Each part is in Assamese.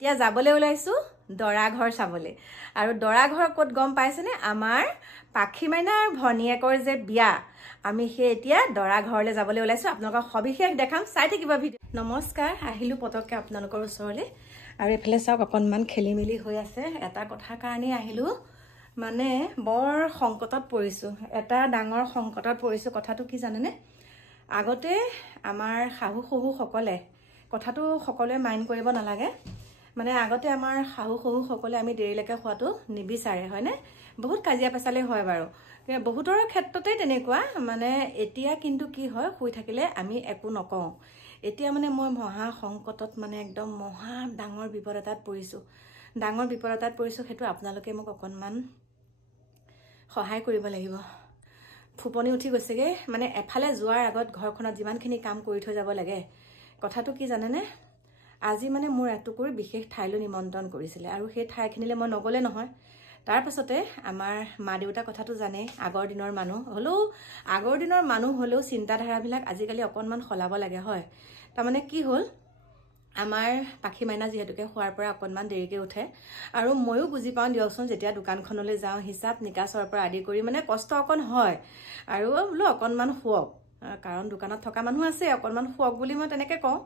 এতিয়া যাবলৈ ওলাইছো দৰা ঘৰ চাবলৈ আৰু দৰা ঘৰ ক'ত গম পাইছেনে আমাৰ পাখি মাইনাৰ ভনীয়েকৰ যে বিয়া আমি সেই এতিয়া দৰা ঘৰলৈ যাবলৈ ওলাইছো আপোনালোকক সবিশেষ দেখাম চাই থাকিব ভিডিঅ' নমস্কাৰ আহিলো পতককে আপোনালোকৰ ওচৰলৈ আৰু এফালে চাওক অকনমান খেলিমেলি হৈ আছে এটা কথা কাৰণে আহিলো মানে বৰ সংকটত পৰিছো এটা ডাঙৰ সংকটত পৰিছো কথাটো কি জানেনে আগতে আমাৰ শাহু শহু সকলে কথাটো সকলোৱে মাইন্ড কৰিব নালাগে মানে আগতে আমাৰ শাহু শহু সকলে আমি দেৰিলৈকে খোৱাটো নিবিচাৰে হয়নে বহুত কাজিয়া পেচালে হয় বাৰু বহুতৰ ক্ষেত্ৰতে তেনেকুৱা মানে এতিয়া কিন্তু কি হয় শুই থাকিলে আমি একো নকওঁ এতিয়া মানে মই মহা সংকটত মানে একদম মহা ডাঙৰ বিপদ এটাত পৰিছো সেইটো আপোনালোকে মোক অকনমান সহায় কৰিব লাগিব ফুপনি উঠি গৈছেগে মানে এফালে যোৱাৰ আগত ঘৰখনত যিমানখিনি কাম কৰি থৈ যাব লাগে কথাটো কি জানেনে আজি মানে মোৰ এটুকুৰ বিশেষ ঠাইলৈ নিমন্ত্ৰণ কৰিছিলে আৰু সেই ঠাইখিনিলে মই নগলে নহয় তাৰ পাছতে আমাৰ মা দেউতা কথাটো জানে আগৰ দিনৰ মানুহ হলেও চিন্তাধাৰাবিলাক আজিকালি অকনমান খলাব লাগে হয় তাৰমানে কি হ'ল আমাৰ পাখি মাইনা যিহেতুকে খোৱাৰ পৰা অকনমান দেৰিকে উঠে আৰু ময়ো বুজি পাওঁ দিয়কচোন যেতিয়া দোকানখনলৈ যাওঁ হিচাপ নিকাচৰ পৰা আদি কৰি মানে কষ্ট অকন হয় আৰু বোলো অকনমান শুৱক কাৰণ দোকানত থকা মানুহ আছে অকনমান শুৱক বুলি মই তেনেকে কওঁ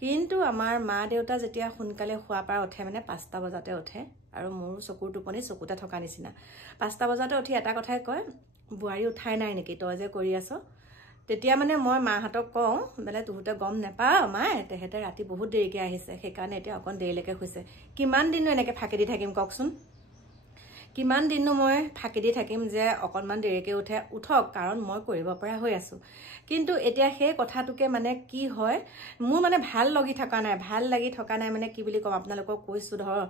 কিন্তু আমাৰ মা দেউতা যেতিয়া সোনকালে খোৱাৰ পৰা উঠে মানে 5টা বজাতে উঠে আৰু মোৰ চকুৰ টোপনি চকুতে থকা নিচিনা 5টা বজাতে উঠি এটা কথাই কয় বুৱাৰী উঠাই নাই নেকি তই যে কৰি আছ তেতিয়া মানে মই মাহঁতক কওঁ মানে তুহুতে গম নেপাও মাই তেহেতে ৰাতি বহুত দেৰিকে আহিছে সেইকাৰণে এতিয়া অকন দেৰিলৈকে শুইছে কিমান দিননো এনেকে ফাঁকি দি থাকিম কওকচোন কিমান দিননো মই ফাঁকি দি থাকিম যে অকনমান দেৰিকে উঠক কাৰণ মই কৰিব পৰা হৈ আছো কিন্তু এতিয়া সেই কথাটোকে মানে কি হয় মোৰ মানে ভাল লাগি থকা নাই মানে কি বুলি কম আপোনালোকক কৈছো ধৰ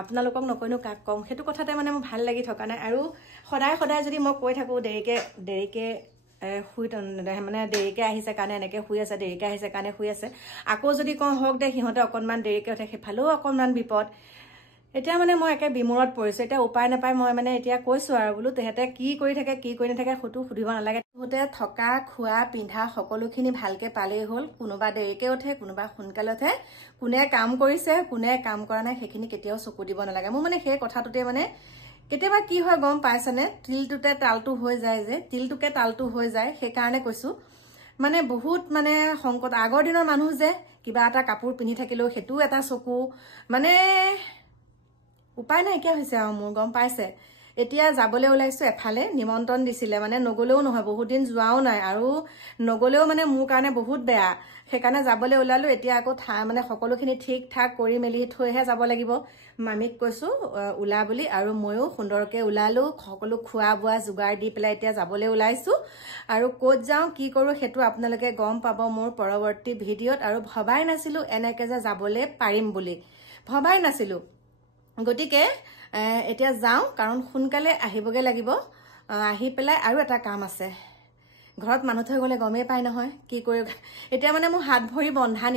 আপোনালোকক নকয়নো কাক কম সেইটো কথাতে মানে মোৰ ভাল লাগি থকা নাই আৰু সদায় যদি মই কৈ থাকো দেৰিকে শুই মানে দেৰিকে আহিছে কাৰণে এনেকে শুই আছে দেৰিকে আহিছে কাৰণে শুই আছে আকৌ যদি কওঁ হওক দে সিহঁতে অকনমান দেৰিকে উঠে সেইফালেও অকনমান বিপদ এতিয়া মানে মই একে বিমূৰত পৰিছো এতিয়া উপায় নাপায় মই মানে এতিয়া কৈছো আৰু বোলো তেহেতে কি কৰি নাথাকে সেইটো সুধিব নালাগে তেহেতে থকা খোৱা পিন্ধা সকলোখিনি ভালকে পালেই হ'ল কোনোবা দেৰিকে উঠে কোনোবা সোনকালে উঠে কোনে কাম কৰিছে কোনে কাম কৰা নাই সেইখিনি কেতিয়াও চকু দিব নালাগে মোৰ মানে সেই কথাটোতে মানে কেতিয়াবা কি হয় গম পাইছানে তিলটোকে তালটো হৈ যায় সেইকাৰণে কৈছো মানে বহুত মানে সংকট আগৰ দিনৰ মানুহ যে কিবা এটা কাপোৰ পিন্ধি থাকিলেও সেইটো এটা চকু মানে উপায় নাইকিয়া হৈছে আৰু মোৰ গম পাইছে এতিয়া যাবলৈ ওলাইছো এফালে নিমন্ত্ৰণ দিছিলে মানে নগলেও নহয় বহুত দিন যোৱাও নাই আৰু নগলেও মানে মোৰ কাৰণে বহুত বেয়া সেইকাৰণে যাবলৈ ওলালো এতিয়া আকৌ মানে সকলোখিনি ঠিক ঠাক কৰি মেলি থৈহে যাব লাগিব মামিক কৈছো ওলা বুলি আৰু ময়ো সুন্দৰকে ওলালো সকলো খোৱা বোৱা যোগাৰ দি পেলাই এতিয়া যাবলৈ ওলাইছো আৰু ক'ত যাওঁ কি কৰো সেইটো আপোনালোকে গম পাব মোৰ পৰৱৰ্তী ভিডিঅ'ত আৰু ভবাই নাছিলো এনেকে যে যাবলৈ পাৰিম বুলি ভবাই নাছিলো গতিকে এতিয়া যাওঁ কাৰণ সোনকালে আহিবগে লাগিব আহি পেলাই আৰু এটা কাম আছে ঘৰত মানুহ থৈ গলে গমেই পাই নহয় কি কৰি এতিয়া মানে মোৰ হাত ভৰি বন্ধা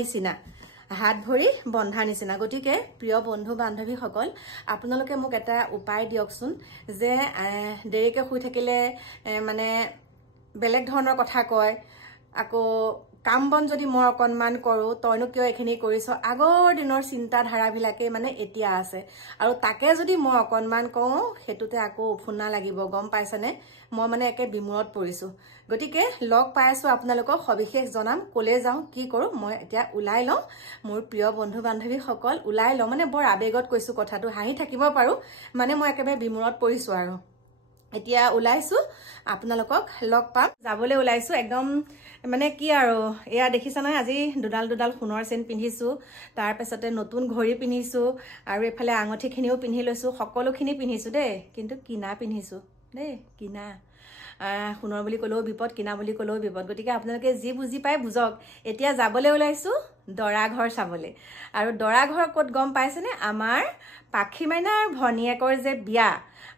নিচিনা গতিকে প্ৰিয় বন্ধু বান্ধৱী সকল আপোনালোকে মোক এটা উপায় দিয়কচোন যে দেৰিকে শুই থাকিলে মানে বেলেগ ধৰণৰ কথা কয় আকৌ কাম বন যদি মই অকনমান কৰো তইনো কিয় এখিনি কৰিছ আগৰ দিনৰ চিন্তাধাৰাবিলাকে মানে এতিয়া আছে আৰু তাকে যদি মই অকনমান কওঁ হেতুতে আকৌ উফুনা লাগিব গম পাইছানে মই মানে একে বিমূৰত পৰিছো গতিকে লগ পাই আছো আপোনালোকক সবিশেষ জনাম কলে যাওঁ কি কৰো মই এতিয়া ওলাই লওঁ মোৰ প্ৰিয় বন্ধু বান্ধৱী সকল ওলাই লওঁ মানে বৰ আবেগত কৈছো কথাটো হাঁহি থাকিব পাৰো মানে মই একেবাৰে বিমূৰত পৰিছো আৰু এতিয়া ওলাইছো আপোনালোকক লগ পাম যাবলৈ ওলাইছো একদম মানে কি আৰু এয়া দেখিছা নহয় আজি দুডাল সোণৰ চেন পিন্ধিছো তাৰ পাছতে নতুন ঘড়ী পিন্ধিছো আৰু এফালে আঙঠিখিনিও পিন্ধি লৈছো সকলোখিনি পিন্ধিছো দেই কিন্তু কিনা পিন্ধিছো দেই কিনা সোণৰ বুলি ক'লেও বিপদ কিনা বুলি ক'লেও বিপদ গতিকে আপোনালোকে যি বুজি পায় বুজক এতিয়া যাবলৈ ওলাইছো দৰা ঘৰ চাবলৈ আৰু দৰা ঘৰ ক'ত গম পাইছেনে আমাৰ পাখি মাইনাৰ ভনীয়েকৰ যে বিয়া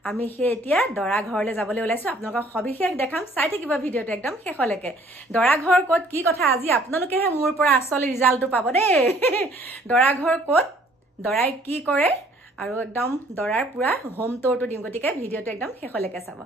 আমি সেই এতিয়া দৰা ঘৰলৈ যাবলৈ ওলাইছো আপোনালোকক সবিশেষ দেখাম চাই থাকিব ভিডিঅ'টো একদম শেষলৈকে দৰা ঘৰ ক'ত কি কথা আজি আপোনালোকেহে মোৰ পৰা আসল ৰিজাল্টটো পাব দেই দৰা ঘৰ ক'ত দৰাই কি কৰে আৰু একদম দৰাৰ পুৰা হোম টুৰটো দিম গতিকে ভিডিঅ'টো একদম শেষলৈকে চাব